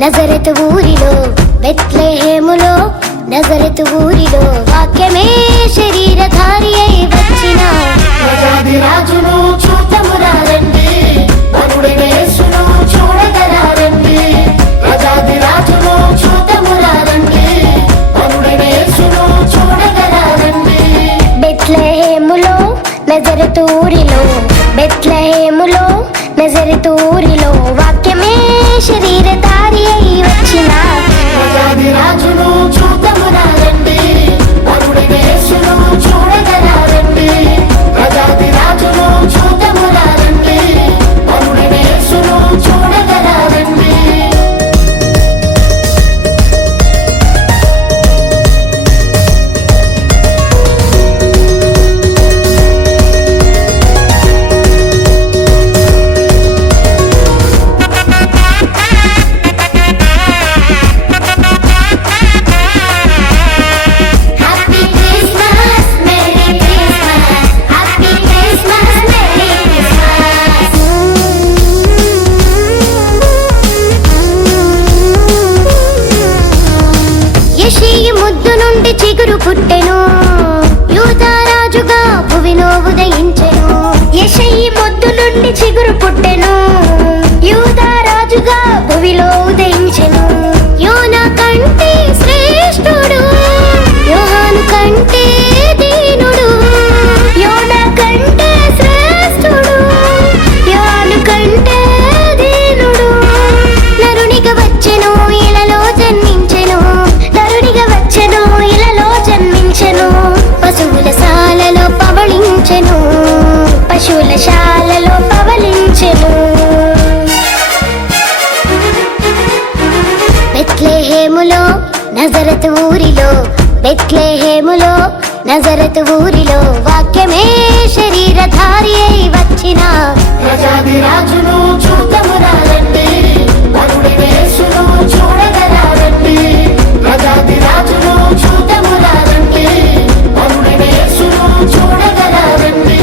నజరతు ఊరిలో బెత్లెహేములో నజరతు ఊరిలో వాక్యమే శరీరధారి అయి వచ్చిన రాజును చూద్దామురా రండి, వరుడైన యేసును చూడగరా రండి. రాజును చూద్దామురా రండి, వరుడైన యేసును చూడగరా రండి. బెత్లెహేములో నజరతు ఊరిలో బెత్లెహేములో నజరతు ఊరిలో వాక్యమే శరీరధారి అయి వచ్చిన రాజును చూద్దామురా రండి, వరుడైన యేసును చూడగరా రండి. రాజును చూద్దామురా రండి, వరుడైన యేసును చూడగరా రండి. యెషయి ముద్దు నుండి చిగురు పుట్టెను, యూదారాజుగా భువిలో ఉదయించెను. యెషయి ముద్దు నుండి చిగురు పుట్టెను, యూదారాజుగా భువిలో ఉదయించెను. యోనా కంటే శ్రేష్ఠుడు, యోహాను కంటే దీనుడు. యోనా కంటే శ్రేష్ఠుడు, యోహాను కంటే దీనుడు. నరునిగా వచ్చెను, ఇలలో జన్మించెను. నరునిగా వచ్చెను, ఇలలో జన్మించెను. పశువుల శాలలో పవళించెను, పశువుల శాలలో పవళించెను. బెత్లెహేములో నజరతు ఊరిలో బెత్లెహేములో నజరతు ఊరిలో వాక్యమే శరీరధారి అయి వచ్చిన రాజును చూద్దామురా రండి, వరుడైన యేసును చూడగరా రండి. రాజును చూద్దామురా రండి, వరుడైన యేసును చూడగరా రండి.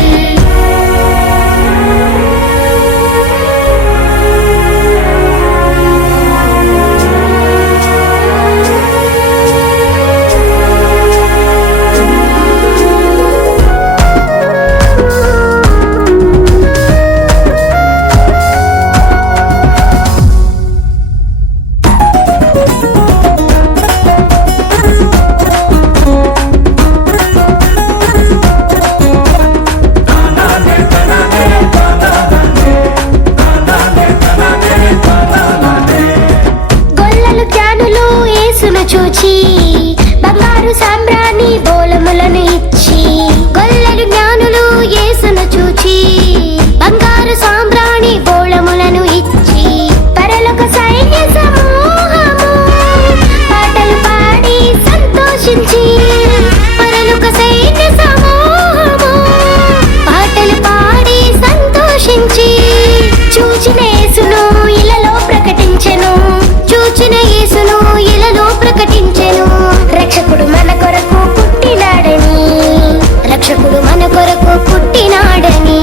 గొల్లలు జ్ఞానులు యేసును చూచి బంగారు సాంబ్రాణి బోళములను ఇచ్చి. గొల్లలు జ్ఞానులు యేసును చూచి బంగారు సాంబ్రాణి బోళములను ఇచ్చి. పరలోక సైన్య సమూహము పాటలు పాడి సంతోషించి. పరలోక సైన్య సమూహము పాటలు పాడి సంతోషించి. చూచిన యేసును ఇలలో ప్రకటించెను, చూచిన యేసును ఇలలో ప్రకటించెను. రక్షకుడు మన కొరకు పుట్టినాడని, రక్షకుడు మన కొరకు పుట్టినాడని.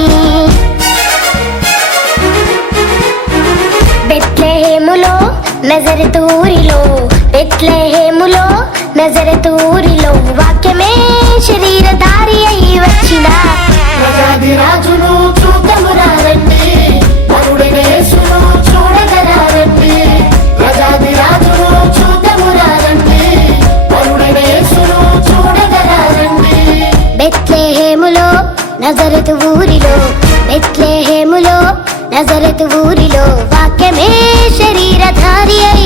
బెత్లెహేములో నజరతు ఊరిలో బెత్లెహేములో నజరతు ఊరిలో వాక్యమే శరీరధారి అయి వచ్చిన రాజును చూద్దామురా రండి, వరుడైన యేసును చూడగరా రండి. రాజును చూద్దామురా రండి, వరుడైన యేసును చూడగరా రండి. బెత్లెహేములో నజరతు ఊరిలో బెత్లెహేములో నజరతు ఊరిలో వాక్యమే శరీరధారి అయి